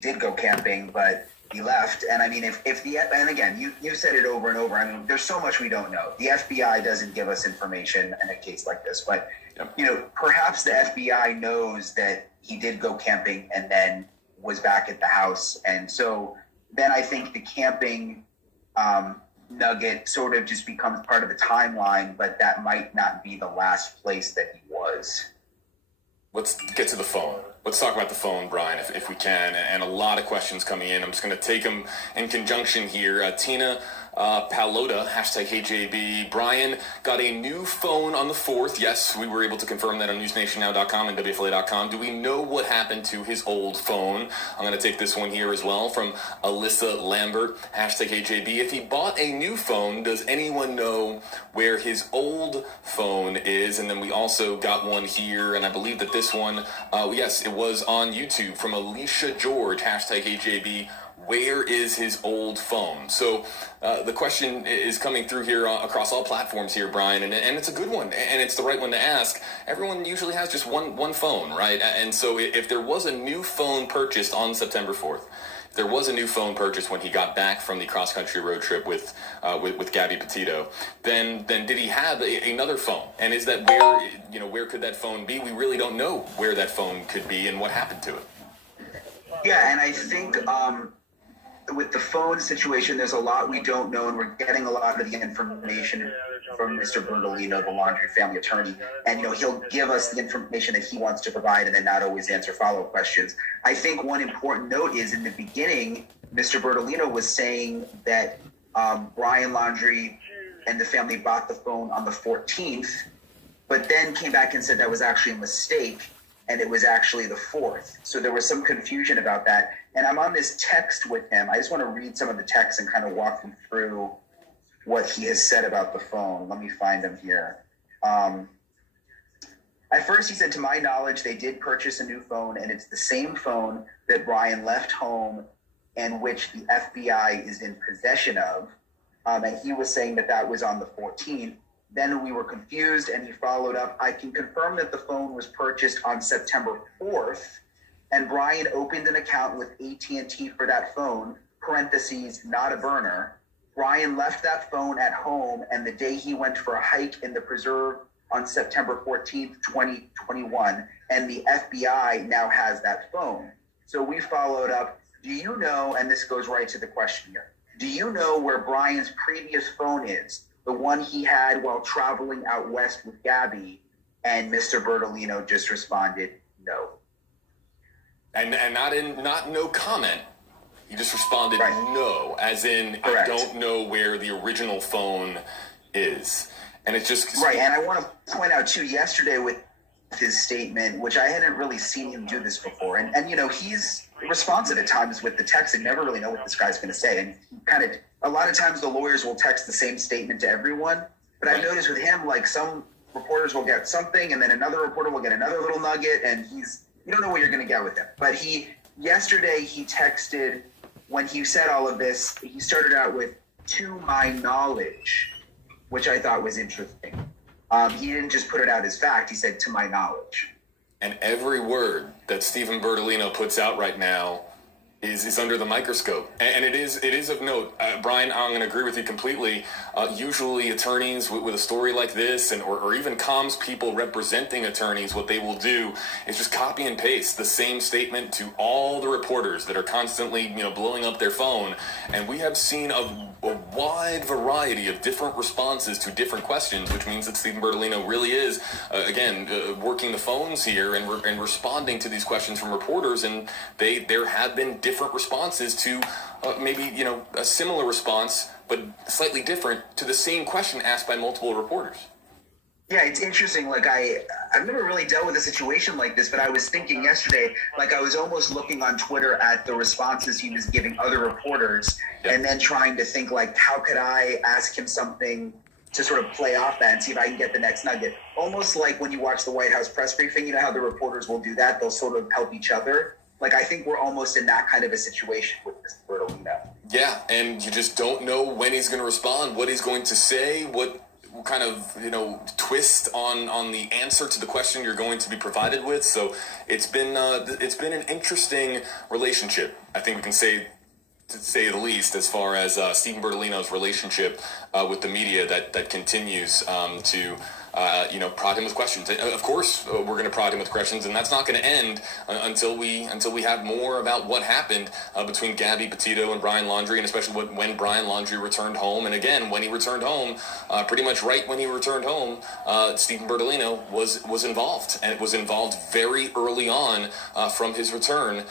did go camping, but he left. And I mean, and again, you said it over and over. I mean, there's so much we don't know. The FBI doesn't give us information in a case like this, but perhaps the FBI knows that he did go camping and then was back at the house. And so then I think the camping nugget sort of just becomes part of the timeline, but that might not be the last place that he was. Let's get to the phone. Let's talk about the phone, Brian, if we can. And a lot of questions coming in. I'm just going to take them in conjunction here. Tina Palota, #HJB. Brian got a new phone on the 4th. Yes, we were able to confirm that on newsnationnow.com and WFLA.com. Do we know what happened to his old phone? I'm going to take this one here as well from Alyssa Lambert, #HJB. If he bought a new phone, does anyone know where his old phone is? And then we also got one here, and I believe that this one, yes, it was on YouTube from Alicia George, #HJB. Where is his old phone? So the question is coming through here across all platforms here, Brian, and it's a good one, and it's the right one to ask. Everyone usually has just one phone, right? And so if there was a new phone purchased on September 4th, if there was a new phone purchased when he got back from the cross-country road trip with Gabby Petito, then did he have another phone? And is that where could that phone be? We really don't know where that phone could be and what happened to it. Yeah, and I think with the phone situation, there's a lot we don't know, and we're getting a lot of the information from Mr. Bertolino, the Laundrie family attorney, and he'll give us the information that he wants to provide and then not always answer follow-up questions. I think one important note is in the beginning, Mr. Bertolino was saying that Brian Laundrie and the family bought the phone on the 14th, but then came back and said that was actually a mistake, and it was actually the 4th. So there was some confusion about that. And I'm on this text with him. I just want to read some of the text and kind of walk him through what he has said about the phone. Let me find him here. At first, he said, to my knowledge, they did purchase a new phone, and it's the same phone that Brian left home and which the FBI is in possession of. And he was saying that was on the 14th. Then we were confused, and he followed up. I can confirm that the phone was purchased on September 4th, and Brian opened an account with AT&T for that phone, parentheses, not a burner. Brian left that phone at home, and the day he went for a hike in the preserve on September 14th, 2021, and the FBI now has that phone. So we followed up. Do you know, and this goes right to the question here, do you know where Brian's previous phone is? The one he had while traveling out west with Gabby? And Mr. Bertolino just responded, no. And not no comment. He just responded no, as in, correct. I don't know where the original phone is. And it's just... Right, and I want to point out, too, yesterday with his statement, which I hadn't really seen him do this before, and he's responsive at times with the text and never really know what this guy's going to say. And kind of, a lot of times the lawyers will text the same statement to everyone, but I've noticed with him, like some reporters will get something and then another reporter will get another little nugget, and you don't know what you're going to get with him. But yesterday he texted, when he said all of this, he started out with, to my knowledge, which I thought was interesting. He didn't just put it out as fact, he said, to my knowledge. And every word that Stephen Bertolino puts out right now is under the microscope. And it is of note. Brian, I'm going to agree with you completely. Usually attorneys with a story like this, or even comms people representing attorneys, what they will do is just copy and paste the same statement to all the reporters that are constantly blowing up their phone. And we have seen a wide variety of different responses to different questions, which means that Stephen Bertolino really is, working the phones here and responding to these questions from reporters. And there have been different responses to maybe a similar response, but slightly different to the same question asked by multiple reporters. Yeah, it's interesting. Like I've never really dealt with a situation like this, but I was thinking yesterday, like I was almost looking on Twitter at the responses he was giving other reporters, and then trying to think like, how could I ask him something to sort of play off that and see if I can get the next nugget. Almost like when you watch the White House press briefing, you know how the reporters will do that? They'll sort of help each other. Like, I think we're almost in that kind of a situation with Mr. Bertolino. Yeah, and you just don't know when he's going to respond, what he's going to say, kind of, twist on the answer to the question you're going to be provided with. So it's been an interesting relationship, I think we can say, to say the least, as far as Stephen Bertolino's relationship with the media that continues to prod him with questions. Of course, we're going to prod him with questions, and that's not going to end until we have more about what happened between Gabby Petito and Brian Laundrie, and especially when Brian Laundrie returned home. And again, when he returned home, pretty much right when he returned home, Stephen Bertolino was involved, and it was involved very early on from his return,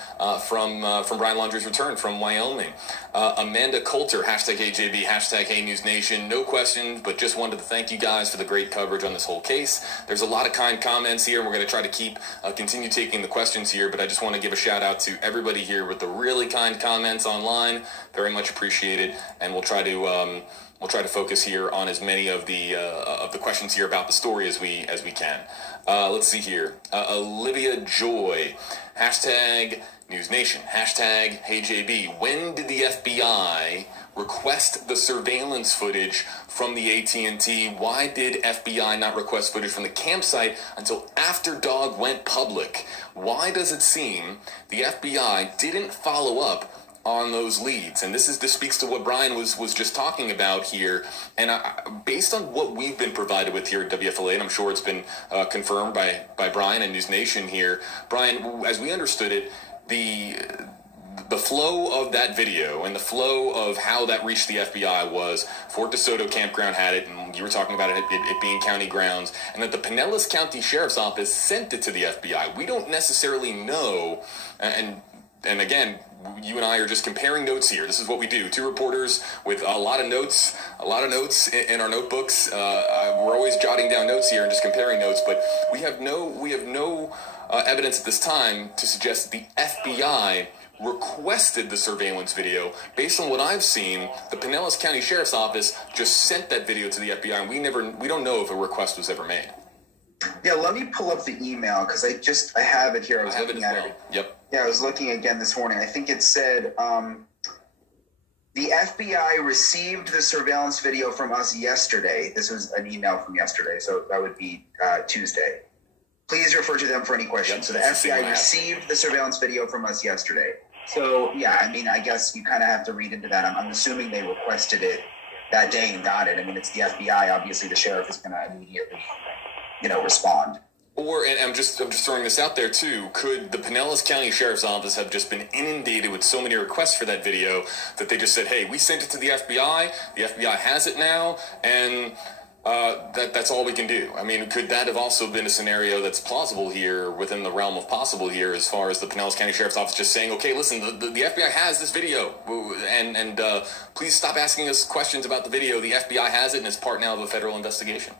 from Brian Laundrie's return from Wyoming. Amanda Coulter, #AJB, #HeyNewsNation. No questions, but just wanted to thank you guys for the great coverage on this whole case. There's a lot of kind comments here, and we're going to try to continue taking the questions here, but I just want to give a shout out to everybody here with the really kind comments online. Very much appreciated, and we'll try to focus here on as many of the questions here about the story as we can. Let's see here. Olivia Joy, #NewsNation, #HeyJB. When did the FBI request the surveillance footage from the AT&T? Why did FBI not request footage from the campsite until after Dog went public? Why does it seem the FBI didn't follow up on those leads? And this speaks to what Brian was just talking about here. And based on what we've been provided with here at WFLA, and I'm sure it's been confirmed by Brian and News Nation here, Brian, as we understood it, the flow of that video and the flow of how that reached the FBI was Fort DeSoto Campground had it, and you were talking about it being county grounds, and that the Pinellas County Sheriff's Office sent it to the FBI. We don't necessarily know, and again, you and I are just comparing notes here. This is what we do. Two reporters with a lot of notes in our notebooks. We're always jotting down notes here and just comparing notes, but we have no evidence at this time to suggest that the FBI requested the surveillance video. Based on what I've seen, the Pinellas County Sheriff's Office just sent that video to the FBI, and we don't know if a request was ever made. Yeah, let me pull up the email, because I have it here. I was looking at it. Yep. Yeah, I was looking again this morning. I think it said, the FBI received the surveillance video from us yesterday. This was an email from yesterday, so that would be Tuesday. Please refer to them for any questions. Yep, so the FBI received the surveillance video from us yesterday. So, yeah, I mean, I guess you kind of have to read into that. I'm assuming they requested it that day and got it. I mean, it's the FBI. Obviously, the sheriff is going to immediately, respond. Or, and I'm just throwing this out there too, could the Pinellas County Sheriff's Office have just been inundated with so many requests for that video that they just said, hey, we sent it to the FBI has it now, and that's all we can do? I mean, could that have also been a scenario that's plausible here, within the realm of possible here, as far as the Pinellas County Sheriff's Office just saying, okay, listen, the FBI has this video, and please stop asking us questions about the video. The FBI has it, and it's part now of a federal investigation.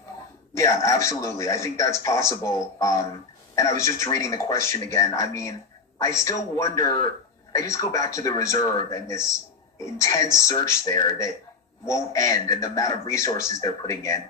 Yeah, absolutely. I think that's possible. And I was just reading the question again. I mean, I still wonder, I just go back to the reserve and this intense search there that won't end, and the amount of resources they're putting in.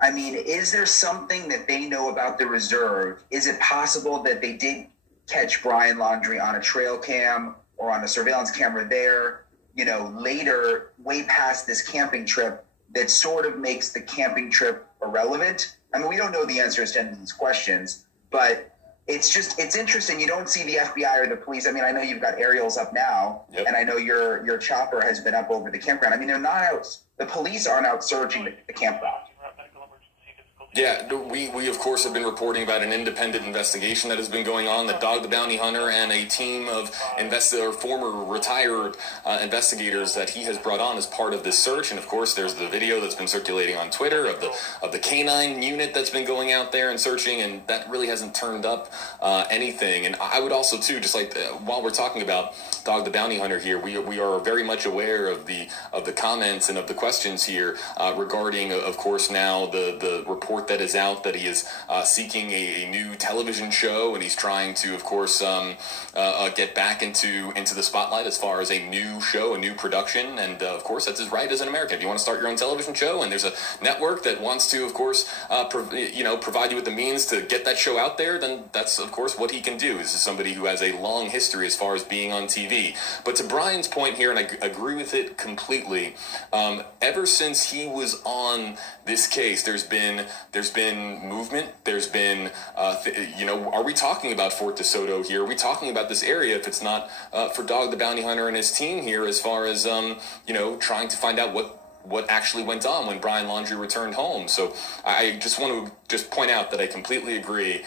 I mean, is there something that they know about the reserve? Is it possible that they did catch Brian Laundrie on a trail cam or on a surveillance camera there, later, way past this camping trip, that sort of makes the camping trip irrelevant? I mean, we don't know the answers to any of these questions, but it's interesting. You don't see the FBI or the police. I mean, I know you've got aerials up now, yep, and I know your chopper has been up over the campground. I mean, they're not out. The police aren't out searching the campground. Yeah, we of course have been reporting about an independent investigation that has been going on. That Dog the Bounty Hunter and a team of former retired investigators that he has brought on as part of this search. And of course, there's the video that's been circulating on Twitter of the canine unit that's been going out there and searching, and that really hasn't turned up anything. And I would also too, just like while we're talking about Dog the Bounty Hunter here, we are very much aware of the comments and of the questions here regarding, of course, now the reports report that is out that he is seeking a new television show, and he's trying to, of course, get back into the spotlight as far as a new show, a new production. And of course, that's his right as an American. If you want to start your own television show, and there's a network that wants to, of course, provide you with the means to get that show out there, then that's, of course, what he can do. This is somebody who has a long history as far as being on TV. But to Brian's point here, and I agree with it completely, ever since he was on this case, there's been movement. There's been, are we talking about Fort DeSoto here? Are we talking about this area if it's not for Dog the Bounty Hunter and his team here, as far as, trying to find out what actually went on when Brian Laundrie returned home. So I just want to just point out that I completely agree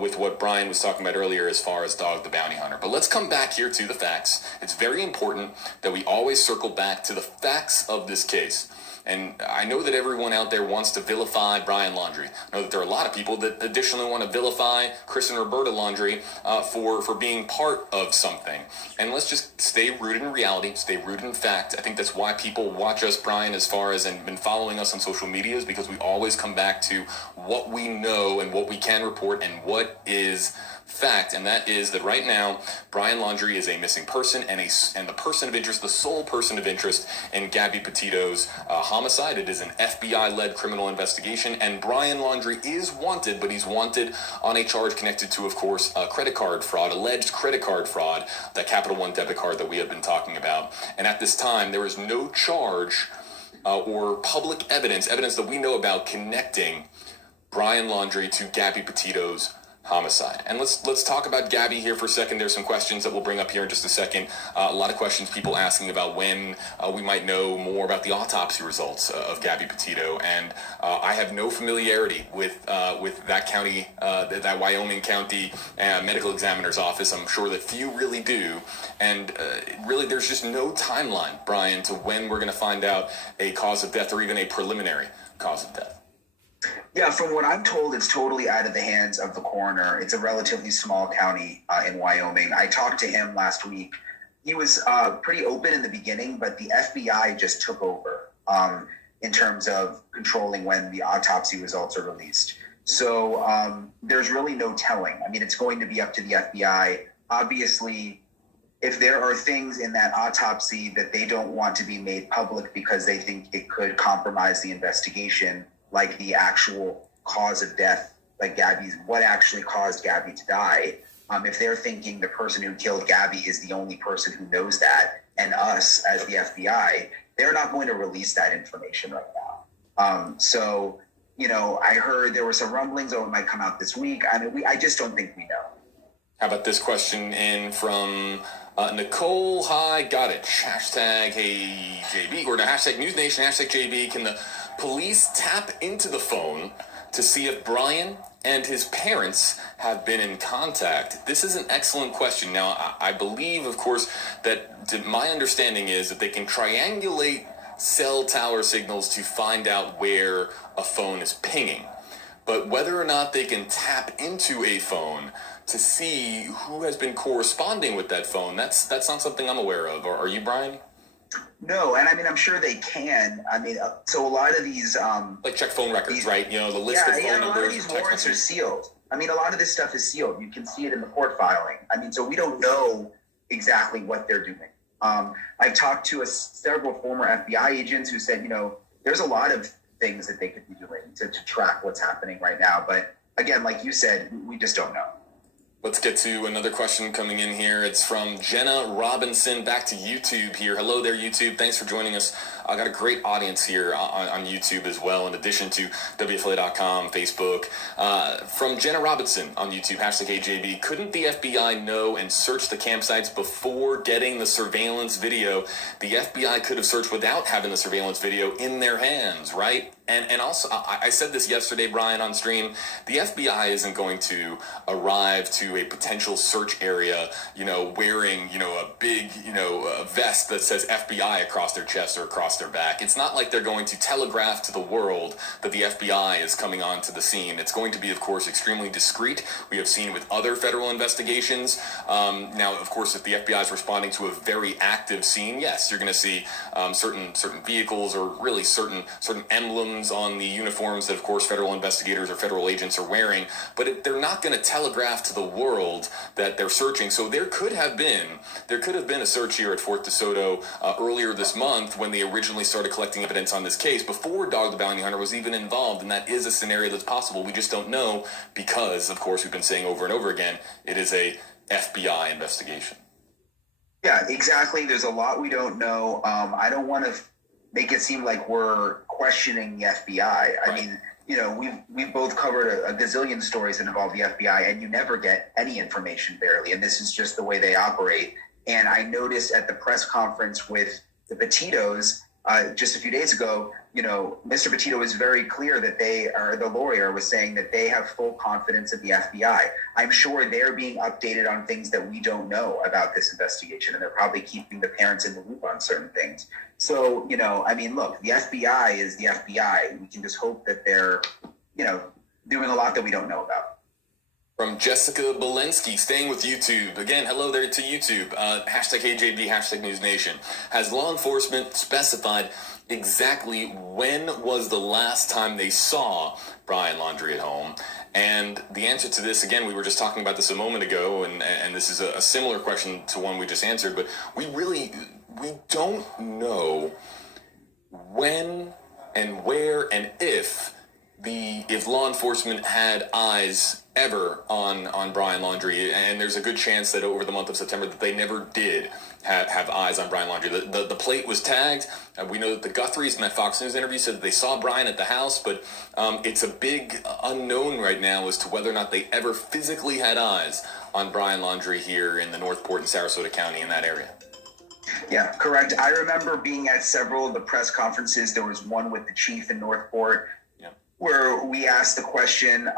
with what Brian was talking about earlier as far as Dog the Bounty Hunter. But let's come back here to the facts. It's very important that we always circle back to the facts of this case. And I know that everyone out there wants to vilify Brian Laundrie. I know that there are a lot of people that additionally want to vilify Chris and Roberta Laundrie for being part of something. And let's just stay rooted in reality, stay rooted in fact. I think that's why people watch us, Brian, as far as and been following us on social media, is because we always come back to what we know and what we can report and what is fact, and that is that right now Brian Laundrie is a missing person and the person of interest, the sole person of interest in Gabby Petito's homicide. It is an FBI-led criminal investigation, and Brian Laundrie is wanted, but he's wanted on a charge connected to, of course, credit card fraud, alleged credit card fraud, that Capital One debit card that we have been talking about. And at this time, there is no charge or public evidence that we know about connecting Brian Laundrie to Gabby Petito's homicide. And let's talk about Gabby here for a second. There's some questions that we'll bring up here in just a second. A lot of questions, people asking about when we might know more about the autopsy results of Gabby Petito. And I have no familiarity with that county, that Wyoming County medical examiner's office. I'm sure that few really do. And really, there's just no timeline, Brian, to when we're going to find out a cause of death or even a preliminary cause of death. Yeah, from what I'm told, it's totally out of the hands of the coroner. It's a relatively small county in Wyoming. I talked to him last week. He was pretty open in the beginning, but the FBI just took over in terms of controlling when the autopsy results are released. So there's really no telling. I mean, it's going to be up to the FBI. Obviously, if there are things in that autopsy that they don't want to be made public because they think it could compromise the investigation, like the actual cause of death, like what actually caused Gabby to die. If they're thinking the person who killed Gabby is the only person who knows that, and us as the FBI, they're not going to release that information right now. So, I heard there were some rumblings, it might come out this week. I mean, I just don't think we know. How about this question in from Nicole? Hi, got it. Hashtag hey JB, or the hashtag News Nation, hashtag JB. Can the police tap into the phone to see if Brian and his parents have been in contact? This is an excellent question. Now, I believe, of course, that my understanding is that they can triangulate cell tower signals to find out where a phone is pinging. But whether or not they can tap into a phone to see who has been corresponding with that phone, that's not something I'm aware of. Are you, Brian? No, and I mean, I'm sure they can. I mean, so a lot of these... like check phone records, right? The list of phone numbers. A lot of these warrants are sealed. I mean, a lot of this stuff is sealed. You can see it in the court filing. I mean, so we don't know exactly what they're doing. I've talked to several former FBI agents who said, there's a lot of things that they could be doing to track what's happening right now. But again, like you said, we just don't know. Let's get to another question coming in here. It's from Jenna Robinson. Back to YouTube here. Hello there, YouTube. Thanks for joining us. I got a great audience here on YouTube as well, in addition to WFLA.com, Facebook. From Jenna Robinson on YouTube, hashtag AJB. Couldn't the FBI know and search the campsites before getting the surveillance video? The FBI could have searched without having the surveillance video in their hands, right? And also, I said this yesterday, Brian, on stream, the FBI isn't going to arrive to a potential search area, wearing, a big, a vest that says FBI across their chest or across their back. It's not like they're going to telegraph to the world that the FBI is coming onto the scene. It's going to be, of course, extremely discreet. We have seen with other federal investigations. Now, of course, if the FBI is responding to a very active scene, yes, you're going to see certain vehicles or really certain emblems names on the uniforms that, of course, federal investigators or federal agents are wearing, but they're not going to telegraph to the world that they're searching. So there could have been a search here at Fort DeSoto earlier this month when they originally started collecting evidence on this case before Dog the Bounty Hunter was even involved, and that is a scenario that's possible. We just don't know because, of course, we've been saying over and over again, it is a FBI investigation. Yeah, exactly. There's a lot we don't know. I don't want to make it seem like we're questioning the FBI. Right. I mean, you know, we've both covered a gazillion stories that involve the FBI, and you never get any information barely. And this is just the way they operate. And I noticed at the press conference with the Petitos just a few days ago, you know, Mr. Petito was very clear that the lawyer was saying that they have full confidence of the FBI. I'm sure they're being updated on things that we don't know about this investigation, and they're probably keeping the parents in the loop on certain things. So, you know, I mean, look, the FBI is the FBI. We can just hope that they're, you know, doing a lot that we don't know about. From Jessica Bolensky, staying with YouTube. Again, hello there to YouTube. Hashtag KJB, hashtag News Nation. Has law enforcement specified exactly when was the last time they saw Brian Laundrie at home? And the answer to this, again, we were just talking about this a moment ago, and this is a similar question to one we just answered, but we don't know when and where and if law enforcement had eyes ever on Brian Laundrie, and there's a good chance that over the month of September that they never did have eyes on Brian Laundrie. The plate was tagged. We know that the Guthries in that Fox News interview said that they saw Brian at the house, but it's a big unknown right now as to whether or not they ever physically had eyes on Brian Laundrie here in the Northport and Sarasota County in that area. Yeah, correct. I remember being at several of the press conferences. There was one with the chief in Northport where we asked the question,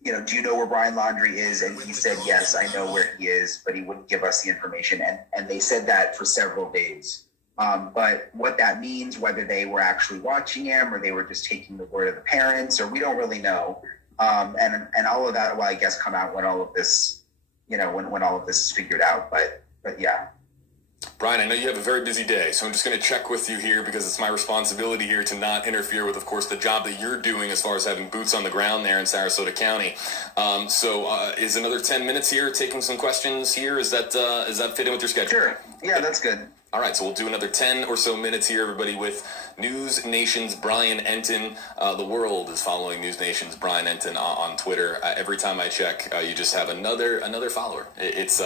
you know, do you know where Brian Laundrie is? And he said, yes, I know where he is, but he wouldn't give us the information. And they said that for several days. But what that means, whether they were actually watching him or they were just taking the word of the parents, or we don't really know. And all of that will, I guess, come out when all of this, you know, when all of this is figured out. But yeah. Brian, I know you have a very busy day, so I'm just going to check with you here because it's my responsibility here to not interfere with, of course, the job that you're doing as far as having boots on the ground there in Sarasota County. So is another 10 minutes here taking some questions here? Is that fit in with your schedule? Sure. Yeah, that's good. All right, so we'll do another 10 or so minutes here, everybody, with News Nation's Brian Entin. The world is following News Nation's Brian Entin on Twitter. Every time I check, you just have another follower. It's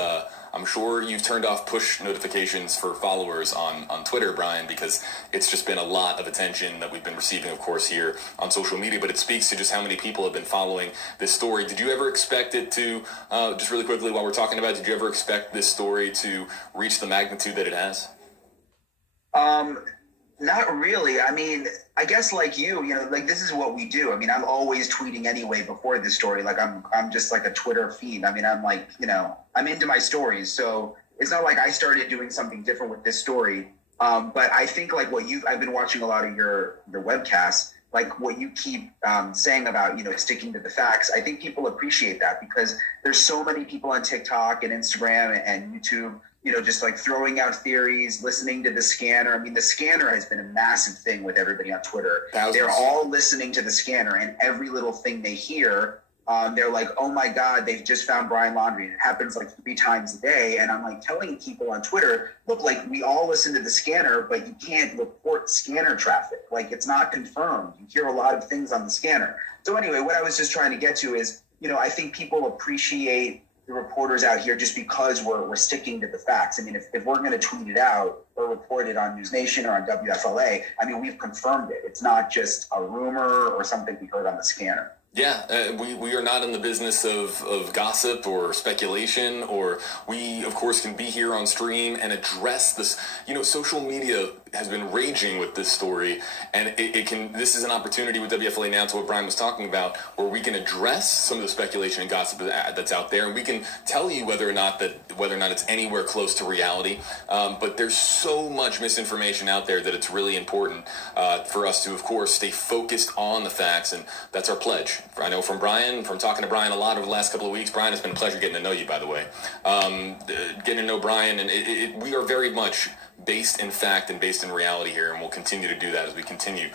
I'm sure you've turned off push notifications for followers on Twitter, Brian, because it's just been a lot of attention that we've been receiving, of course, here on social media. But it speaks to just how many people have been following this story. Did you ever expect it to, just really quickly while we're talking about it, did you ever expect this story to reach the magnitude that it has? Not really. I mean, I guess like you know, like this is what we do. I mean, I'm always tweeting anyway before this story. Like I'm just like a Twitter feed. I mean, I'm like, you know, I'm into my stories. So it's not like I started doing something different with this story. But I think like I've been watching a lot of your webcasts, like what you keep saying about, you know, sticking to the facts. I think people appreciate that because there's so many people on TikTok and Instagram and YouTube, you know, just like throwing out theories, listening to the scanner. I mean, the scanner has been a massive thing with everybody on Twitter. Thousands. They're all listening to the scanner, and every little thing they hear, they're like, oh my God, they've just found Brian Laundrie. And it happens like 3 times a day. And I'm like telling people on Twitter, look, like we all listen to the scanner, but you can't report scanner traffic. Like it's not confirmed. You hear a lot of things on the scanner. So anyway, what I was just trying to get to is, you know, I think people appreciate the reporters out here just because we're sticking to the facts. I mean, if we're going to tweet it out or report it on News Nation or on WFLA, I mean, we've confirmed it. It's not just a rumor or something we heard on the scanner. Yeah, we are not in the business of gossip or speculation, or we, of course, can be here on stream and address this. You know, social media has been raging with this story, and this is an opportunity with WFLA Now to what Brian was talking about, where we can address some of the speculation and gossip that's out there, and we can tell you whether or not it's anywhere close to reality. But there's so much misinformation out there that it's really important for us to, of course, stay focused on the facts, and that's our pledge. I know from talking to Brian a lot over the last couple of weeks. Brian, it's been a pleasure getting to know you, by the way. Getting to know Brian, and we are very much based in fact and based in reality here, and we'll continue to do that as we continue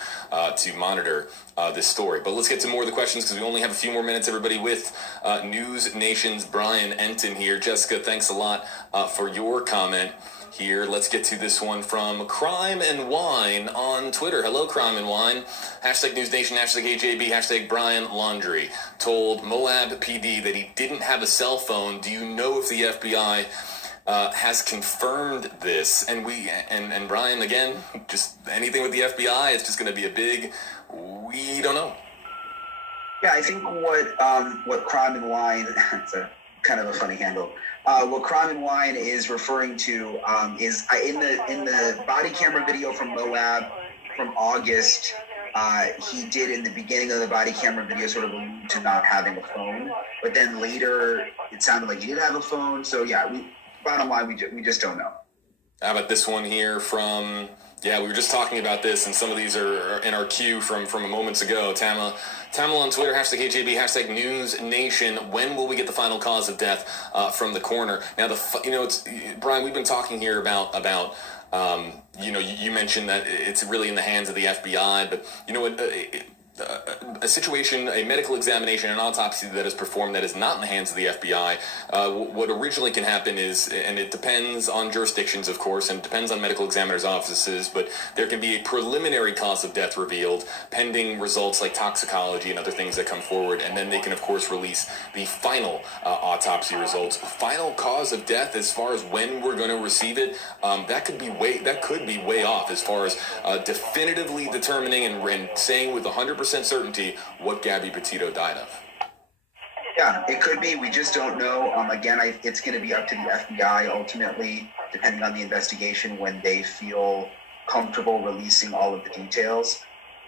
to monitor this story. But let's get to more of the questions because we only have a few more minutes, everybody, with News Nation's Brian Enton here. Jessica, thanks a lot for your comment here. Let's get to this one from Crime and Wine on Twitter. Hello, Crime and Wine. Hashtag News Nation, hashtag AJB, hashtag Brian Laundrie told Moab PD that he didn't have a cell phone. Do you know if the FBI has confirmed this? And Brian, again, just anything with the FBI, it's just going to be a big, we don't know. Yeah, I think what Crime and Wine, it's a kind of a funny handle. What Crime and Wine is referring to is in the body camera video from Moab from August. He did in the beginning of the body camera video sort of allude to not having a phone, but then later it sounded like he did have a phone. So yeah, bottom line, we just don't know. How about this one here from? Yeah, we were just talking about this, and some of these are in our queue from a moments ago. Tamla on Twitter, hashtag HAB, hashtag News Nation. When will we get the final cause of death from the coroner? Now, it's Brian. We've been talking here about you mentioned that it's really in the hands of the FBI, but you know what? A situation, a medical examination, an autopsy that is performed that is not in the hands of the FBI, what originally can happen is, and it depends on jurisdictions, of course, and it depends on medical examiners' offices, but there can be a preliminary cause of death revealed pending results like toxicology and other things that come forward, and then they can, of course, release the final autopsy results. Final cause of death, as far as when we're going to receive it, that could be way off as far as definitively determining and saying with 100% certainty what Gabby Petito died of. Yeah, it could be. We just don't know. Again, it's going to be up to the FBI ultimately, depending on the investigation, when they feel comfortable releasing all of the details.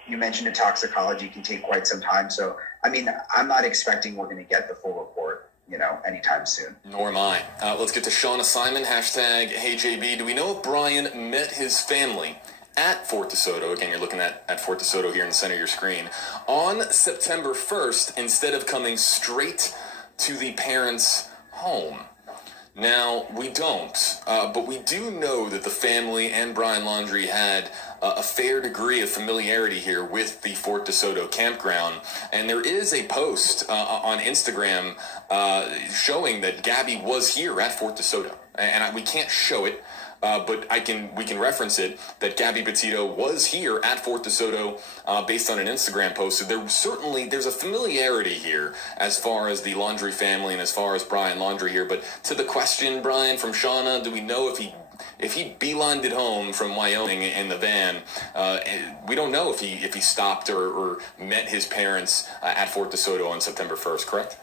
You mentioned the toxicology can take quite some time. So, I mean, I'm not expecting we're going to get the full report, anytime soon. Nor am I. Let's get to Shauna Simon, hashtag HAB. Do we know if Brian met his family at Fort DeSoto? Again, you're looking at Fort DeSoto here in the center of your screen. On September 1st, instead of coming straight to the parents' home. Now, we don't, but we do know that the family and Brian Laundrie had a fair degree of familiarity here with the Fort DeSoto campground. And there is a post on Instagram showing that Gabby was here at Fort DeSoto. And we can't show it. But we can reference it that Gabby Petito was here at Fort DeSoto based on an Instagram post. So there's a familiarity here as far as the Laundrie family and as far as Brian Laundrie here. But to the question, Brian, from Shauna, do we know if he beelined it home from Wyoming in the van? We don't know if he stopped or met his parents at Fort DeSoto on September 1st, correct?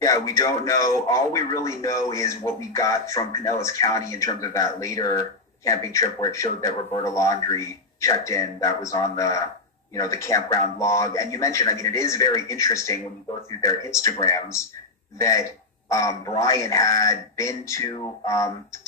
Yeah, we don't know. All we really know is what we got from Pinellas County in terms of that later camping trip where it showed that Roberta Laundrie checked in. That was on the campground log. And you mentioned, it is very interesting when you go through their Instagrams that Brian had been to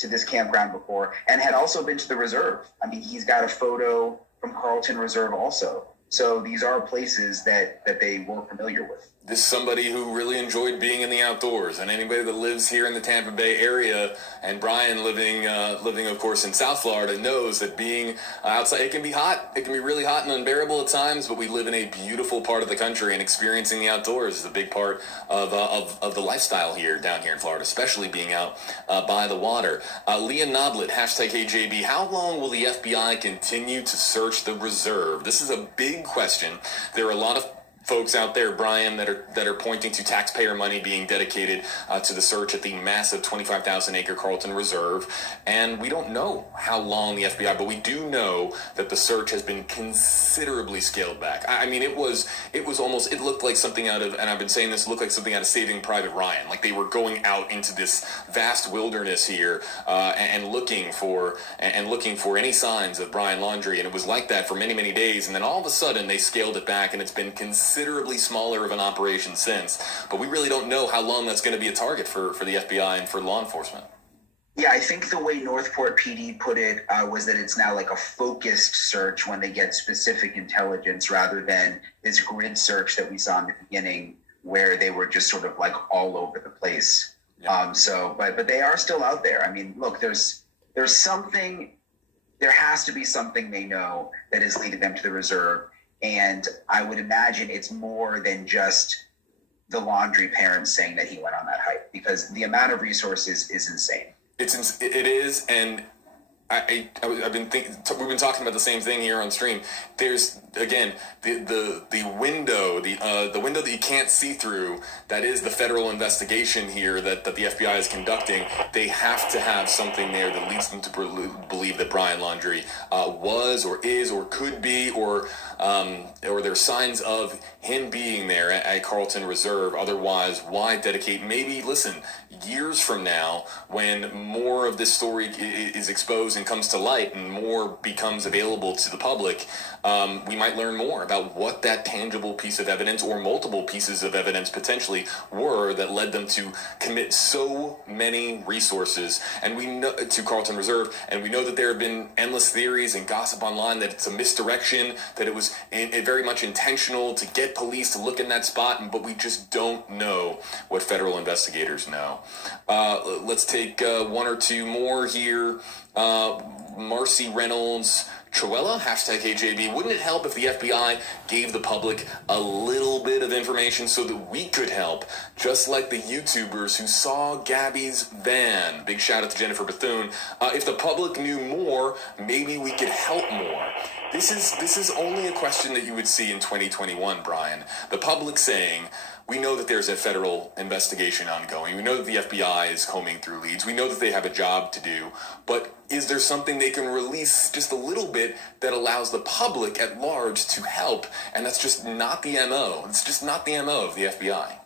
this campground before and had also been to the reserve. He's got a photo from Carlton Reserve also. So these are places that they were familiar with. This is somebody who really enjoyed being in the outdoors, and anybody that lives here in the Tampa Bay area, and Brian living of course in South Florida, knows that being outside, it can be hot. It can be really hot and unbearable at times, but we live in a beautiful part of the country, and experiencing the outdoors is a big part of the lifestyle down here in Florida, especially being out by the water. Leah Noblet, hashtag HAB, how long will the FBI continue to search the reserve? This is a big question. There are a lot of folks out there, Brian, that are pointing to taxpayer money being dedicated to the search at the massive 25,000-acre Carlton Reserve. And we don't know how long the FBI, but we do know that the search has been considerably scaled back. It looked like something out of, and I've been saying this, looked like something out of Saving Private Ryan. Like they were going out into this vast wilderness here and looking for any signs of Brian Laundrie. And it was like that for many, many days. And then all of a sudden they scaled it back, and it's been considerably smaller of an operation since. But we really don't know how long that's going to be a target for the FBI and for law enforcement. Yeah, I think the way Northport PD put it was that it's now like a focused search when they get specific intelligence rather than this grid search that we saw in the beginning where they were just sort of like all over the place. Yeah. But they are still out there. I mean, look, there's something there has to be something they know that is leading them to the reserve. And I would imagine it's more than just the laundry parents saying that he went on that hike, because the amount of resources is insane. It is, and I've been thinking. We've been talking about the same thing here on stream. There's again the window, the window that you can't see through. That is the federal investigation here that the FBI is conducting. They have to have something there that leads them to believe that Brian Laundrie was or is or could be or there's signs of him being there at Carlton Reserve. Otherwise, why dedicate? Maybe listen. Years from now, when more of this story is exposed and comes to light and more becomes available to the public, we might learn more about what that tangible piece of evidence or multiple pieces of evidence potentially were that led them to commit so many resources and we know to Carlton Reserve. And we know that there have been endless theories and gossip online that it's a misdirection, that it was very much intentional to get police to look in that spot, but we just don't know what federal investigators know. Let's take one or two more here. Marcy Reynolds, Truella, #HJB. Wouldn't it help if the FBI gave the public a little bit of information so that we could help, just like the YouTubers who saw Gabby's van? Big shout out to Jennifer Bethune. If the public knew more, maybe we could help more. This is only a question that you would see in 2021, Brian. The public saying, we know that there's a federal investigation ongoing. We know that the FBI is combing through leads. We know that they have a job to do. But is there something they can release just a little bit that allows the public at large to help? And that's just not the MO. It's just not the MO of the FBI.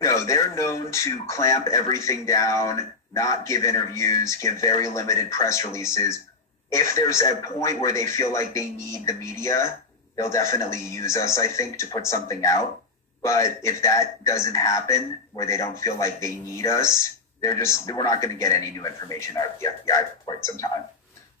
No, they're known to clamp everything down, not give interviews, give very limited press releases. If there's a point where they feel like they need the media, they'll definitely use us, I think, to put something out. But if that doesn't happen, where they don't feel like they need us, we're not going to get any new information out of the FBI for quite some time.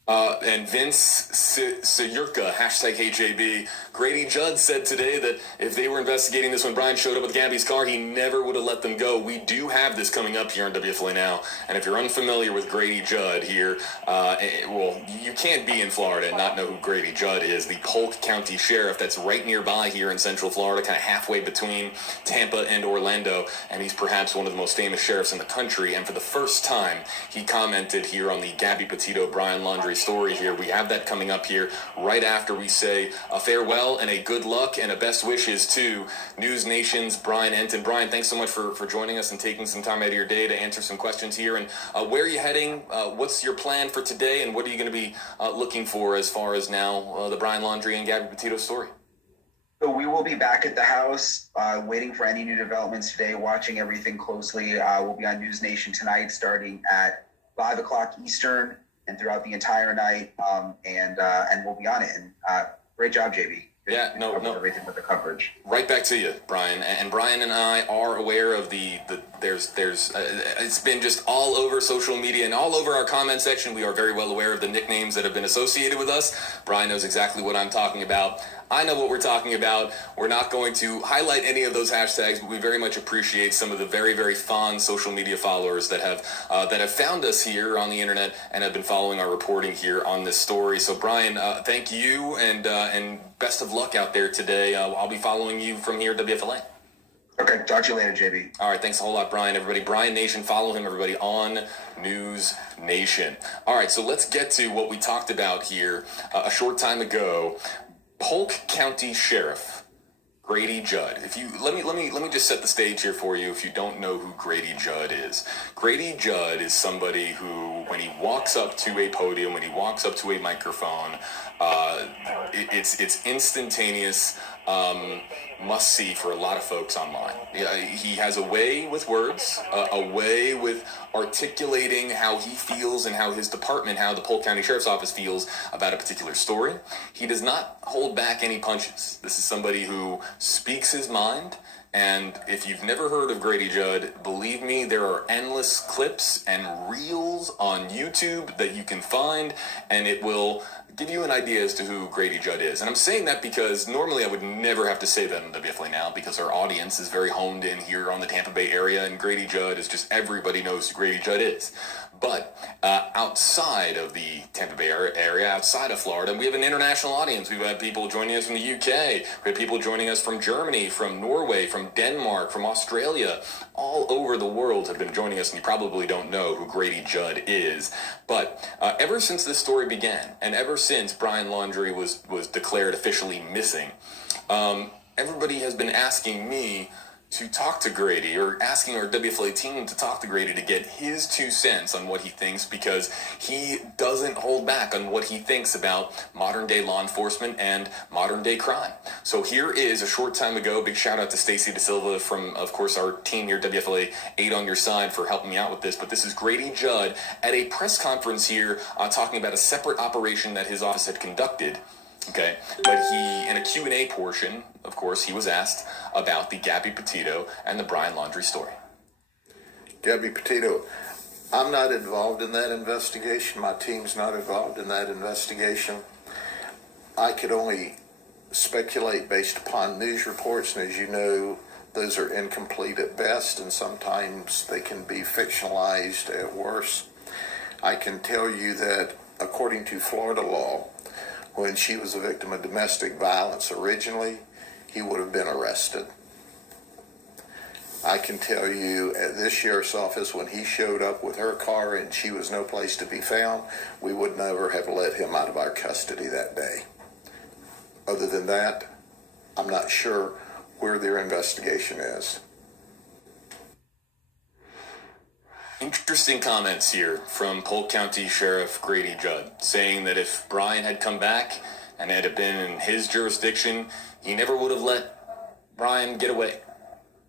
And Vince Sayurka, #HJB. Grady Judd said today that if they were investigating this when Brian showed up with Gabby's car, he never would have let them go. We do have this coming up here on WFLA Now. And if you're unfamiliar with Grady Judd here, well, you can't be in Florida and not know who Grady Judd is, the Polk County Sheriff that's right nearby here in Central Florida, kind of halfway between Tampa and Orlando. And he's perhaps one of the most famous sheriffs in the country. And for the first time, he commented here on the Gabby Petito, Brian Laundrie story here. We have that coming up here right after we say a farewell and a good luck and a best wishes to News Nation's Brian Entin. Brian, thanks so much for joining us and taking some time out of your day to answer some questions here. And where are you heading? What's your plan for today? And what are you going to be looking for as far as now the Brian Laundrie and Gabby Petito story? So we will be back at the house, waiting for any new developments today, watching everything closely. We'll be on News Nation tonight starting at 5 o'clock Eastern and throughout the entire night, and we'll be on it. And great job, JB. Yeah, no. Everything with the coverage. Right back to you, Brian. And Brian and I are aware of there's it's been just all over social media and all over our comment section. We are very well aware of the nicknames that have been associated with us. Brian knows exactly what I'm talking about. I know what we're talking about. We're not going to highlight any of those hashtags, but we very much appreciate some of the very, very fond social media followers that have found us here on the internet and have been following our reporting here on this story. So, Brian, thank you and best of luck out there today. I'll be following you from here at WFLA. Okay, talk to you later, JB. All right, thanks a whole lot, Brian. Everybody, Brian Nation, follow him, everybody, on News Nation. All right, so let's get to what we talked about here a short time ago. Polk County Sheriff Grady Judd. If you let me just set the stage here for you. If you don't know who Grady Judd is somebody who, when he walks up to a podium, when he walks up to a microphone, it's instantaneous. Must see for a lot of folks online. He has a way with words, a way with articulating how he feels and how his department, how the Polk County Sheriff's Office feels about a particular story. He does not hold back any punches. This is somebody who speaks his mind. And if you've never heard of Grady Judd, believe me, there are endless clips and reels on YouTube that you can find, and it will give you an idea as to who Grady Judd is. And I'm saying that because normally I would never have to say that on WFLA Now, because our audience is very honed in here on the Tampa Bay area, and Grady Judd is just, everybody knows who Grady Judd is. But outside of the Tampa Bay area, outside of Florida, we have an international audience. We've had people joining us from the UK. We have people joining us from Germany, from Norway, from Denmark, from Australia. All over the world have been joining us, and you probably don't know who Grady Judd is. But ever since this story began, and ever since Brian Laundrie was declared officially missing, everybody has been asking me to talk to Grady, or asking our WFLA team to talk to Grady to get his 2 cents on what he thinks, because he doesn't hold back on what he thinks about modern day law enforcement and modern day crime. So here is a short time ago, big shout out to Stacy De Silva from, of course, our team here, WFLA 8 on your side, for helping me out with this. But this is Grady Judd at a press conference here talking about a separate operation that his office had conducted. Okay, but he, in a Q&A portion, of course, he was asked about the Gabby Petito and the Brian Laundrie story. Gabby Petito, I'm not involved in that investigation. My team's not involved in that investigation. I could only speculate based upon news reports, and as you know, those are incomplete at best, and sometimes they can be fictionalized at worst. I can tell you that according to Florida law, when she was a victim of domestic violence originally, he would have been arrested. I can tell you at this sheriff's office, when he showed up with her car and she was no place to be found, we would never have let him out of our custody that day. Other than that, I'm not sure where their investigation is. Interesting comments here from Polk County Sheriff Grady Judd, saying that if Brian had come back and it had been in his jurisdiction, he never would have let Brian get away.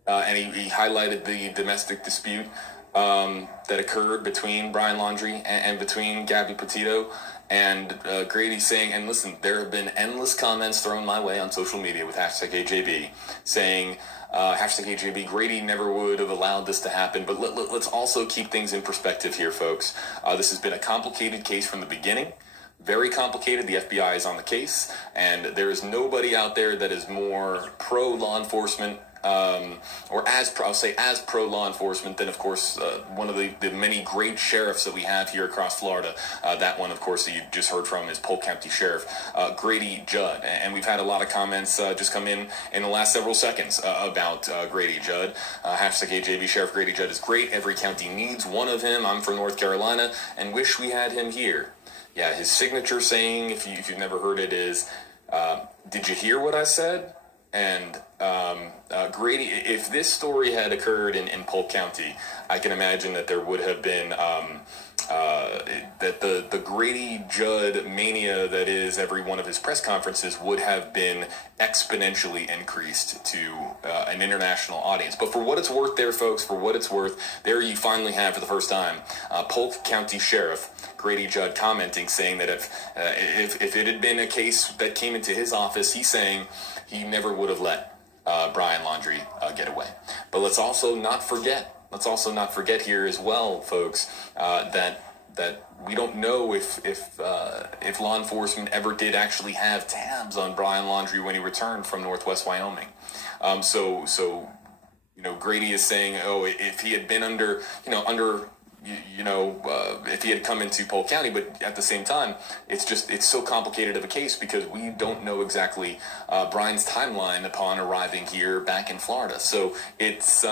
And he highlighted the domestic dispute that occurred between Brian Laundrie and between Gabby Petito. And Grady saying, and listen, there have been endless comments thrown my way on social media with #AJB saying, #AJB, Grady never would have allowed this to happen. But let's also keep things in perspective here, folks. This has been a complicated case from the beginning. Very complicated. The FBI is on the case, and there is nobody out there that is more pro law enforcement, or as pro law enforcement than, of course, one of the many great sheriffs that we have here across Florida. That one, of course, that you just heard from is Polk County Sheriff Grady Judd. And we've had a lot of comments just come in the last several seconds about Grady Judd. #AJB, Sheriff Grady Judd is great. Every county needs one of him. I'm from North Carolina and wish we had him here. Yeah, his signature saying, if you've never heard it, is, did you hear what I said? And Grady, if this story had occurred in Polk County, I can imagine that there would have been that the Grady Judd mania that is every one of his press conferences would have been exponentially increased to an international audience. But for what it's worth there, folks, for what it's worth, there you finally have for the first time Polk County Sheriff Grady Judd commenting, saying that if it had been a case that came into his office, he's saying he never would have let Brian Laundrie get away. But let's also not forget here as well, folks, that we don't know if law enforcement ever did actually have tabs on Brian Laundrie when he returned from Northwest Wyoming. So Grady is saying, if he had been under if he had come into Polk County, but at the same time, it's so complicated of a case because we don't know exactly Brian's timeline upon arriving here back in Florida. So it's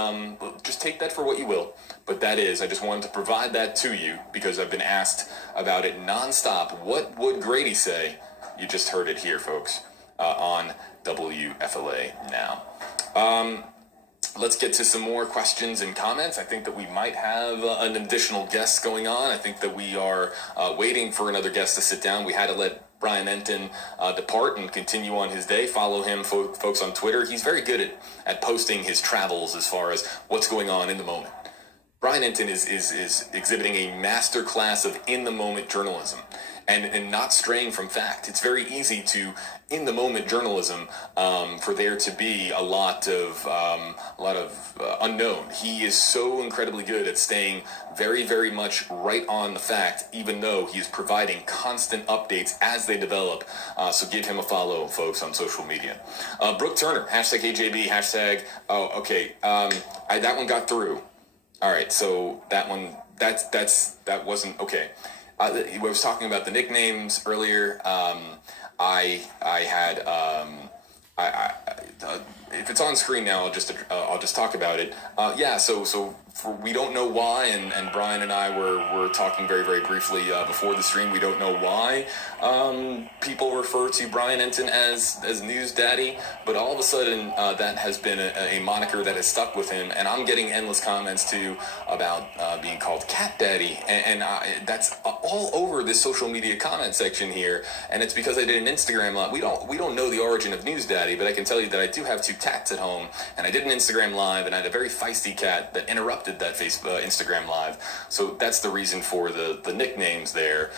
just take that for what you will. But I just wanted to provide that to you because I've been asked about it nonstop. What would Grady say? You just heard it here, folks, on WFLA Now. Let's get to some more questions and comments. I think that we might have an additional guest going on. I think that we are waiting for another guest to sit down. We had to let Brian Enton depart and continue on his day. Follow him, folks, on Twitter. He's very good at posting his travels as far as what's going on in the moment. Brian Enton is exhibiting a master class of in-the-moment journalism and not straying from fact. It's very easy to, in-the-moment journalism, for there to be a lot of unknown. He is so incredibly good at staying very, very much right on the fact, even though he is providing constant updates as they develop. So give him a follow, folks, on social media. Brooke Turner, hashtag HJB, hashtag, that one got through. All right, so that one, that wasn't, okay. I was talking about the nicknames earlier. If it's on screen now, I'll just talk about it. We don't know why, and Brian and I were talking very, very briefly before the stream. We don't know why people refer to Brian Enton as News Daddy, but all of a sudden that has been a moniker that has stuck with him, and I'm getting endless comments too about being called Cat Daddy, and that's all over this social media comment section here, and it's because I did an Instagram live. We don't know the origin of News Daddy, but I can tell you that I do have two cats at home, and I did an Instagram live, and I had a very feisty cat that interrupted that Instagram live. So that's the reason for the nicknames there.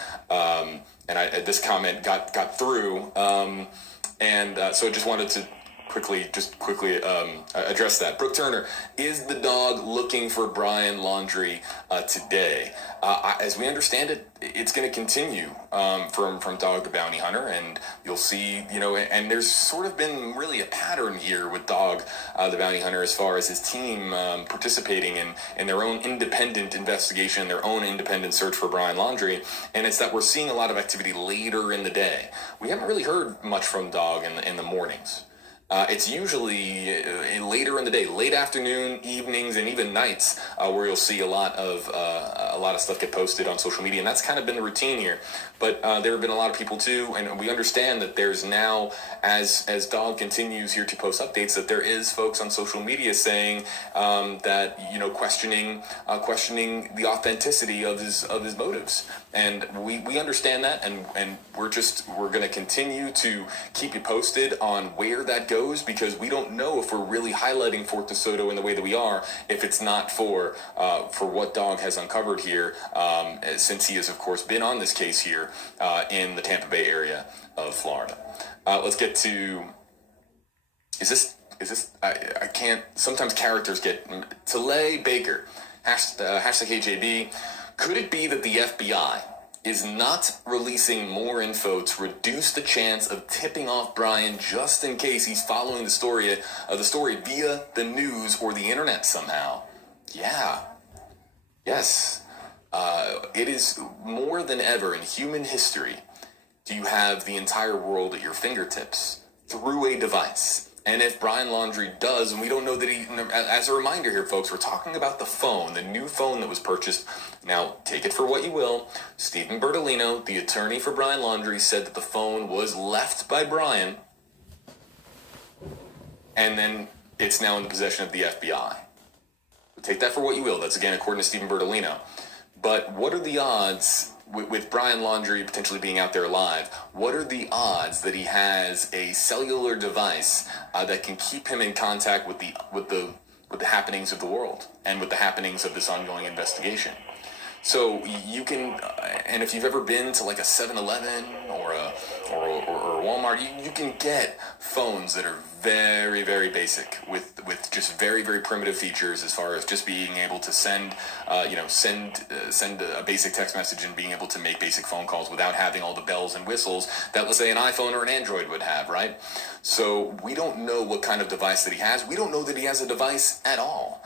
This comment got through, so I just wanted to quickly address that. Brooke Turner, is the dog looking for Brian Laundrie today? As we understand it, it's going to continue from Dog the Bounty Hunter, and you'll see, and there's sort of been really a pattern here with Dog the Bounty Hunter as far as his team participating in their own independent investigation, their own independent search for Brian Laundrie, and it's that we're seeing a lot of activity later in the day. We haven't really heard much from Dog in the mornings. It's usually later in the day, late afternoon, evenings, and even nights, where you'll see a lot of stuff get posted on social media, and that's kind of been the routine here. But there have been a lot of people too, and we understand that there's now, as Dog continues here to post updates, that there is folks on social media saying that questioning the authenticity of his motives, and we understand that, and we're going to continue to keep you posted on where that goes, because we don't know if we're really highlighting Fort DeSoto in the way that we are if it's not for what Dog has uncovered here, since he has of course been on this case here in the Tampa Bay area of Florida. Let's get to, is this I can't, sometimes characters get, Talay Baker, hashtag HJB, could it be that the FBI is not releasing more info to reduce the chance of tipping off Brian just in case he's following the story via the news or the internet somehow? Yeah. Yes. It is more than ever in human history do you have the entire world at your fingertips through a device. And if Brian Laundrie does, and we don't know that he, as a reminder here, folks, we're talking about the phone, the new phone that was purchased. Now, take it for what you will. Stephen Bertolino, the attorney for Brian Laundrie, said that the phone was left by Brian, and then it's now in the possession of the FBI. Take that for what you will. That's, again, according to Stephen Bertolino. But what are the odds, with Brian Laundrie potentially being out there alive, what are the odds that he has a cellular device that can keep him in contact with the happenings of the world and with the happenings of this ongoing investigation? So you can, and if you've ever been to like a 7-Eleven or a Walmart, you can get phones that are very, very basic with just very, very primitive features as far as just being able to send a basic text message and being able to make basic phone calls without having all the bells and whistles that, let's say, an iPhone or an Android would have, right? So we don't know what kind of device that he has. We don't know that he has a device at all.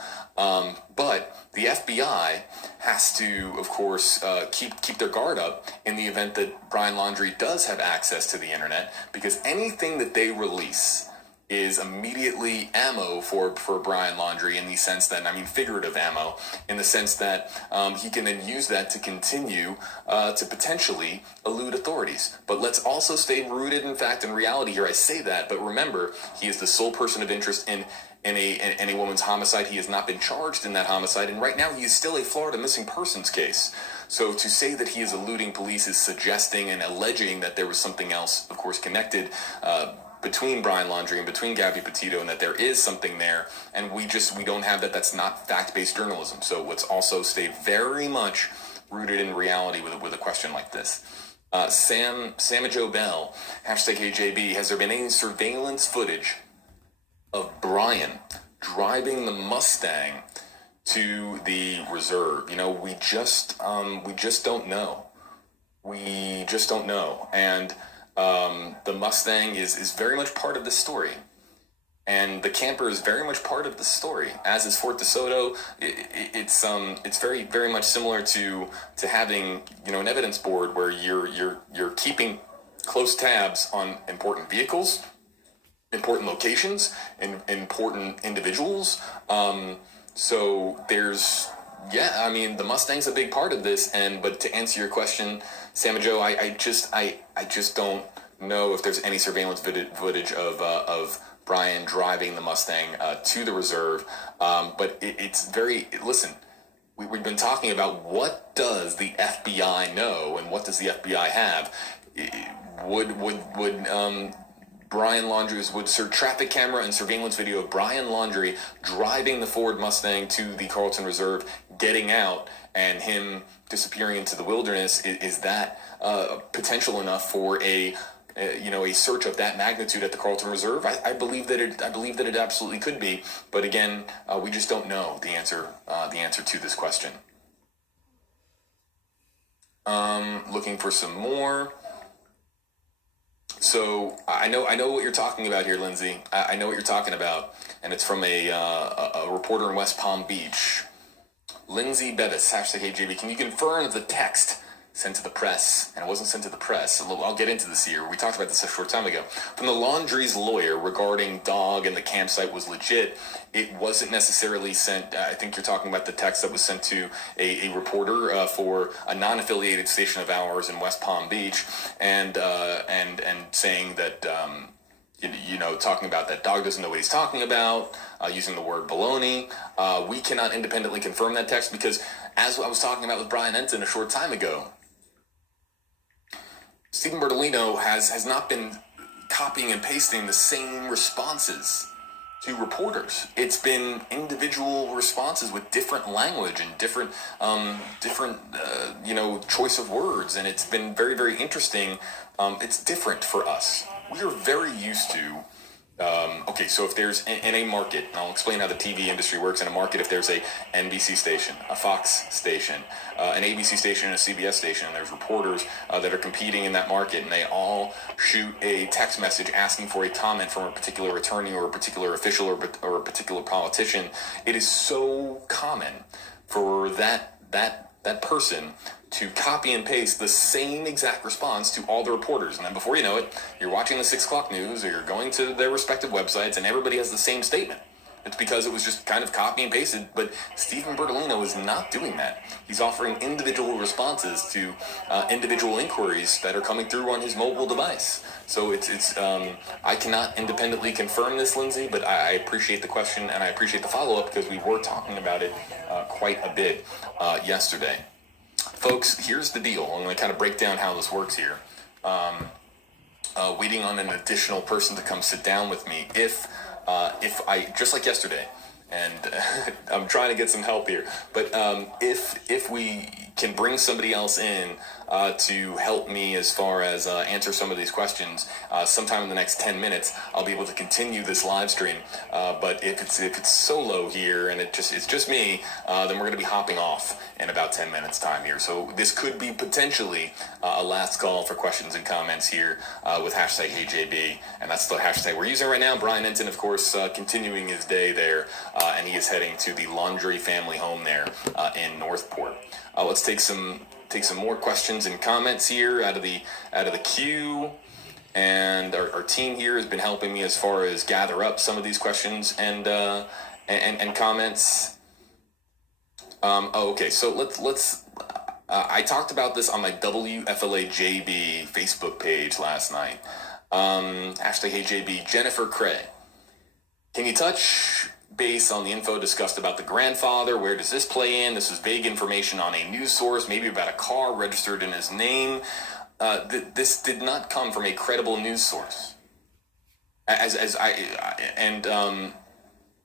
But the FBI has to, of course, keep their guard up in the event that Brian Laundrie does have access to the internet, because anything that they release is immediately ammo for Brian Laundrie, in the sense that, I mean figurative ammo, in the sense that he can then use that to continue to potentially elude authorities. But let's also stay rooted in fact and reality here. I say that, but remember, he is the sole person of interest in a woman's homicide. He has not been charged in that homicide, and right now he is still a Florida missing persons case. So to say that he is eluding police is suggesting and alleging that there was something else, of course, connected between Brian Laundrie and between Gabby Petito, and that there is something there, and we don't have that. That's not fact-based journalism. So let's also stay very much rooted in reality with a question like this. Sam Joe Bell, #HJB, has there been any surveillance footage of Brian driving the Mustang to the reserve? We just don't know. We just don't know. And the Mustang is very much part of this story. And the camper is very much part of the story, as is Fort DeSoto. It's very, very much similar to having, an evidence board where you're keeping close tabs on important vehicles, important locations, and important individuals. So there's, the Mustang's a big part of this. But to answer your question, Sam Joe, I just don't know if there's any surveillance footage of Brian driving the Mustang to the reserve. But it's very, listen, we've been talking about what does the FBI know and what does the FBI have. Would Brian Laundrie, would traffic camera and surveillance video of Brian Laundrie driving the Ford Mustang to the Carlton Reserve, getting out, and him disappearing into the wilderness, is that potential enough for a search of that magnitude at the Carlton Reserve? I believe that it absolutely could be, but again, we just don't know the answer to this question. Looking for some more. So I know what you're talking about here, Lindsay. I know what you're talking about, and it's from a reporter in West Palm Beach. Lindsay Bevis, #HJB. Can you confirm the text sent to the press, and it wasn't sent to the press? I'll get into this here. We talked about this a short time ago. From the Laundrie's lawyer regarding dog and the campsite was legit. It wasn't necessarily sent. I think you're talking about the text that was sent to a reporter for a non-affiliated station of ours in West Palm Beach, and saying that talking about that dog doesn't know what he's talking about, using the word baloney. We cannot independently confirm that text because, as I was talking about with Brian Enton a short time ago, Stephen Bertolino has not been copying and pasting the same responses to reporters. It's been individual responses with different language and different choice of words, and it's been very, very interesting. It's different for us. We are very used to. So if there's in a market, and I'll explain how the TV industry works in a market. If there's a NBC station, a Fox station, an ABC station, and a CBS station, and there's reporters that are competing in that market, and they all shoot a text message asking for a comment from a particular attorney or a particular official or a particular politician, it is so common for that person to copy and paste the same exact response to all the reporters. And then before you know it, you're watching the 6 o'clock news or you're going to their respective websites and everybody has the same statement. It's because it was just kind of copy and pasted. But Stephen Bertolino is not doing that. He's offering individual responses to individual inquiries that are coming through on his mobile device. So it's I cannot independently confirm this, Lindsay, but I appreciate the question and I appreciate the follow-up because we were talking about it quite a bit yesterday. Folks, here's the deal. I'm going to kind of break down how this works here. Waiting on an additional person to come sit down with me. If I, just like yesterday, and I'm trying to get some help here, but if we can bring somebody else in to help me as far as answer some of these questions sometime in the next 10 minutes, I'll be able to continue this live stream. But if it's solo here and it's just me, then we're going to be hopping off in about 10 minutes time here. So this could be potentially a last call for questions and comments here with #HeyJB, and that's the hashtag we're using right now. Brian Enton, of course, continuing his day there, and he is heading to the Laundrie family home there in Northport. Let's take some more questions and comments here out of the queue, and our team here has been helping me as far as gather up some of these questions and comments. Okay, so let's. I talked about this on my WFLA JB Facebook page last night. #HeyJB, Jennifer Cray. Can you touch base on the info discussed about the grandfather? Where does this play in? This is vague information on a news source, maybe about a car registered in his name. This did not come from a credible news source.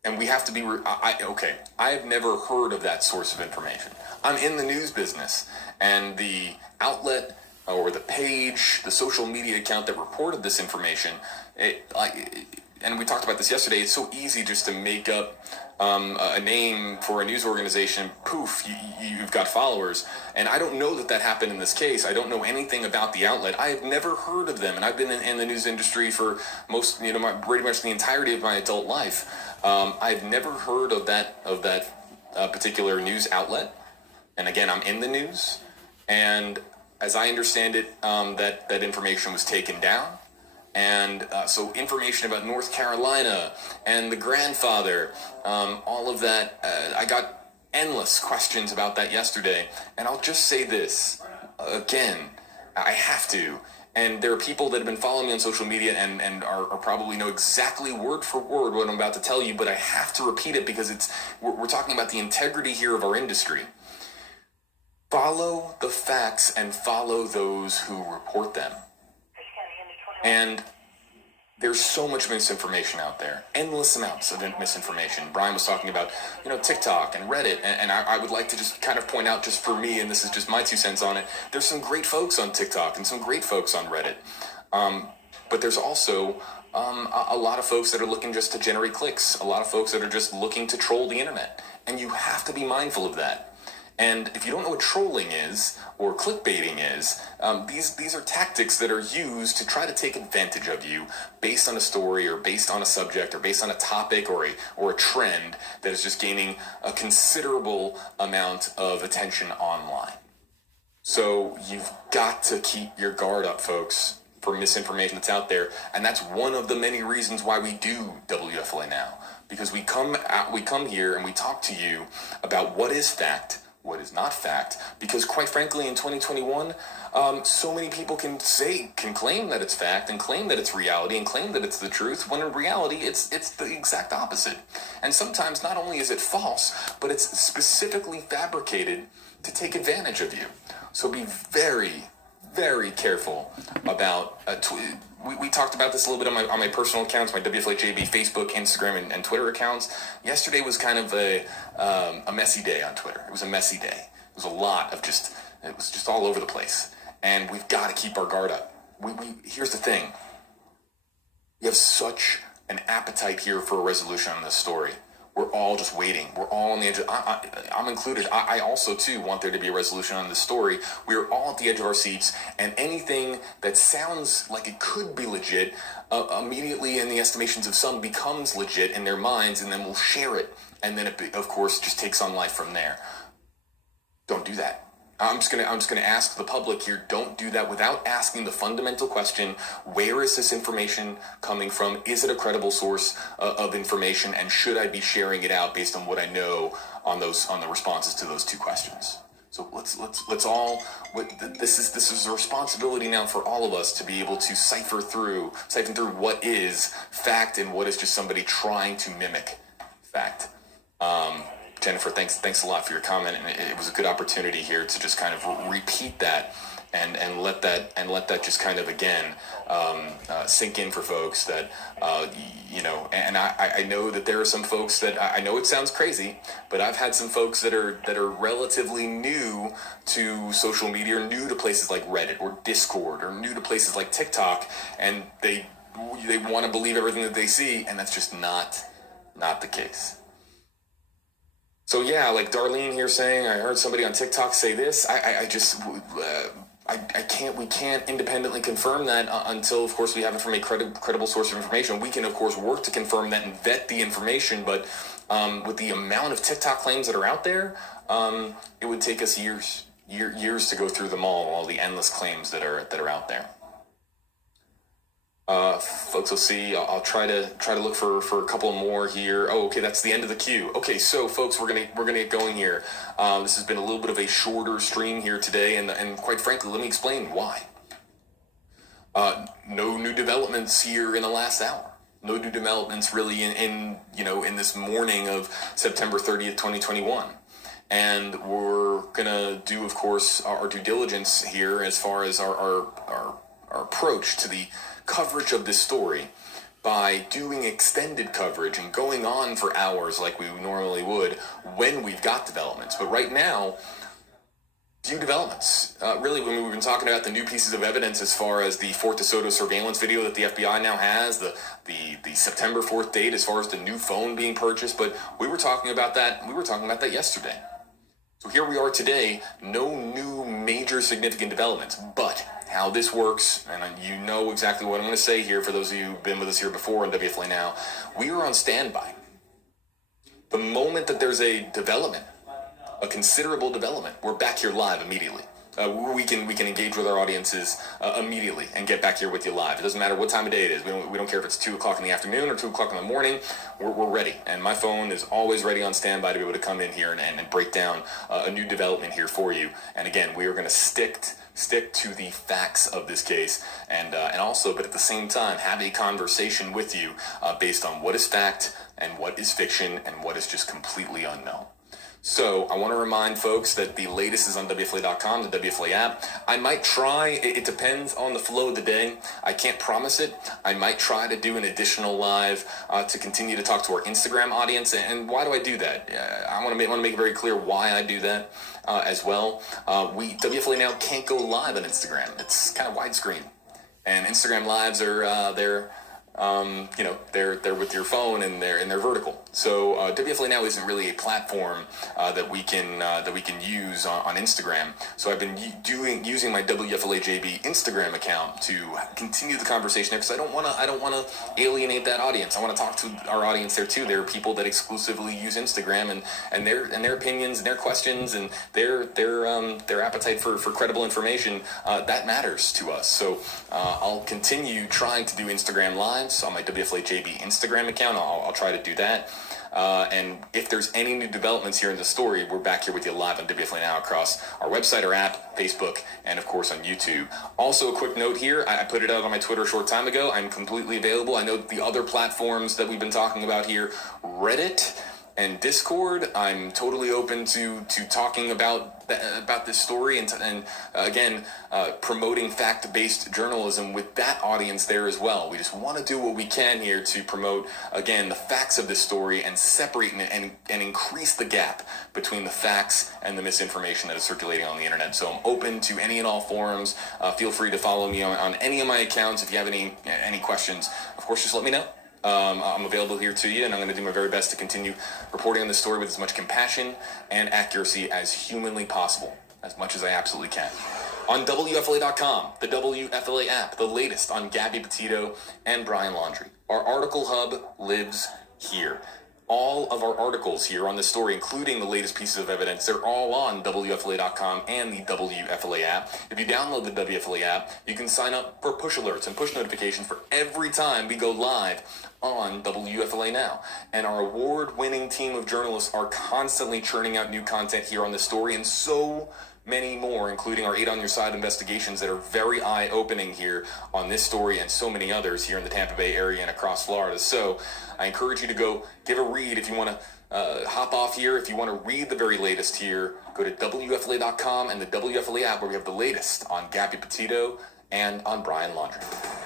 And we have to be. I have never heard of that source of information. I'm in the news business, and the outlet or the page, the social media account that reported this information, and we talked about this yesterday. It's so easy just to make up a name for a news organization. Poof, you've got followers. And I don't know that happened in this case. I don't know anything about the outlet. I have never heard of them, and I've been in the news industry for pretty much the entirety of my adult life. I've never heard of that particular news outlet. And again, I'm in the news, and as I understand it, that information was taken down. And so information about North Carolina and the grandfather, all of that, I got endless questions about that yesterday. And I'll just say this, again, I have to. And there are people that have been following me on social media and are probably know exactly word for word what I'm about to tell you, but I have to repeat it because we're talking about the integrity here of our industry. Follow the facts and follow those who report them. And there's so much misinformation out there, endless amounts of misinformation. Brian was talking about, TikTok and Reddit, and I would like to just kind of point out, just for me, and this is just my 2 cents on it, there's some great folks on TikTok and some great folks on Reddit. But there's also a lot of folks that are looking just to generate clicks, a lot of folks that are just looking to troll the internet, and you have to be mindful of that. And if you don't know what trolling is, or clickbaiting is, these are tactics that are used to try to take advantage of you based on a story, or based on a subject, or based on a topic, or a trend that is just gaining a considerable amount of attention online. So you've got to keep your guard up, folks, for misinformation that's out there. And that's one of the many reasons why we do WFLA Now. Because we come here and we talk to you about what is fact, what is not fact, because quite frankly in 2021 so many people can claim that it's fact and claim that it's reality and claim that it's the truth, when in reality it's the exact opposite. And sometimes not only is it false, but it's specifically fabricated to take advantage of you. So be very, very careful about we talked about this a little bit on my personal accounts, my WFLA JB Facebook, Instagram, and Twitter accounts. Yesterday was kind of a messy day on Twitter. It was a messy day. It was a lot of it was just all over the place. And we've got to keep our guard up. Here's the thing. We have such an appetite here for a resolution on this story. We're all just waiting. We're all on the edge. I'm included. I also, too, want there to be a resolution on this story. We're all at the edge of our seats, and anything that sounds like it could be legit, immediately in the estimations of some becomes legit in their minds, and then we'll share it. And then it, of course, just takes on life from there. Don't do that. I'm just gonna ask the public here, don't do that without asking the fundamental question: where is this information coming from? Is it a credible source of information, and should I be sharing it out based on what I know on the responses to those 2 questions? So let's all. This is a responsibility now for all of us to be able to siphon through what is fact and what is just somebody trying to mimic fact. Jennifer, thanks a lot for your comment, and it was a good opportunity here to just kind of repeat that and let that just kind of again sink in for folks that and I know that there are some folks that I know it sounds crazy, but I've had some folks that are relatively new to social media, or new to places like Reddit or Discord, or new to places like TikTok, and they want to believe everything that they see, and that's just not the case. So yeah, like Darlene here saying, I heard somebody on TikTok say this. We can't independently confirm that until, of course, we have it from a credible source of information. We can, of course, work to confirm that and vet the information, but with the amount of TikTok claims that are out there, it would take us years to go through them all the endless claims that are out there. Folks will see. I'll try to look for a couple more here. Oh, okay, that's the end of the queue. Okay, so folks, we're gonna get going here. This has been a little bit of a shorter stream here today, and quite frankly, let me explain why. No new developments here in the last hour. No new developments really in this morning of September 30th, 2021. And we're gonna do, of course, our due diligence here as far as our approach to the coverage of this story. by doing extended coverage and going on for hours like we normally would when we've got developments. But right now, few developments. Really, when we've been talking about the new pieces of evidence as far as the Fort DeSoto surveillance video that the FBI now has, the September 4th date as far as the new phone being purchased, but we were talking about that yesterday. So here we are today, no new major significant developments, but how this works, and you know exactly what I'm going to say here for those of you who've been with us here before on WFLA Now, we are on standby. The moment that there's a development, a considerable development, we're back here live immediately. We can engage with our audiences immediately and get back here with you live. It doesn't matter what time of day it is. We don't care if it's 2 o'clock in the afternoon or 2 o'clock in the morning. We're ready, and my phone is always ready on standby to be able to come in here and break down a new development here for you. And again, we are going to stick to the facts of this case, and also, but at the same time, have a conversation with you based on what is fact and what is fiction and what is just completely unknown. So I want to remind folks that the latest is on WFLA.com, the WFLA app. I might try, it depends on the flow of the day. I can't promise it. I might try to do an additional live to continue to talk to our Instagram audience. And why do I do that? I want to make it very clear why I do that as well. WFLA Now can't go live on Instagram. It's kind of widescreen. And Instagram lives are they're with your phone and they're vertical. So WFLA Now isn't really a platform that we can use on Instagram. So I've been using my WFLA JB Instagram account to continue the conversation there, because I don't want to alienate that audience. I want to talk to our audience there too. There are people that exclusively use Instagram and their opinions and their questions and their appetite for credible information that matters to us. So I'll continue trying to do Instagram lives on my WFLA JB Instagram account. I'll try to do that. And if there's any new developments here in the story, we're back here with you live on WFLA Now across our website, our app, Facebook, and of course on YouTube. Also, a quick note here, I put it out on my Twitter a short time ago. I'm completely available. I know the other platforms that we've been talking about here, Reddit and Discord, I'm totally open to talking about this story and again, promoting fact-based journalism with that audience there as well. We just want to do what we can here to promote, again, the facts of this story and separate and increase the gap between the facts and the misinformation that is circulating on the internet. So I'm open to any and all forums. Feel free to follow me on any of my accounts. If you have any questions, of course, just let me know. I'm available here to you, and I'm going to do my very best to continue reporting on this story with as much compassion and accuracy as humanly possible, as much as I absolutely can. On WFLA.com, the WFLA app, the latest on Gabby Petito and Brian Laundrie. Our article hub lives here. All of our articles here on this story, including the latest pieces of evidence, they're all on WFLA.com and the WFLA app. If you download the WFLA app, you can sign up for push alerts and push notifications for every time we go live on WFLA Now. And our award-winning team of journalists are constantly churning out new content here on this story, and so many more, including our 8 on Your Side investigations that are very eye-opening here on this story and so many others here in the Tampa Bay area and across Florida. So I encourage you to go give a read if you want to hop off here. If you want to read the very latest here, go to WFLA.com and the WFLA app, where we have the latest on Gabby Petito and on Brian Laundrie.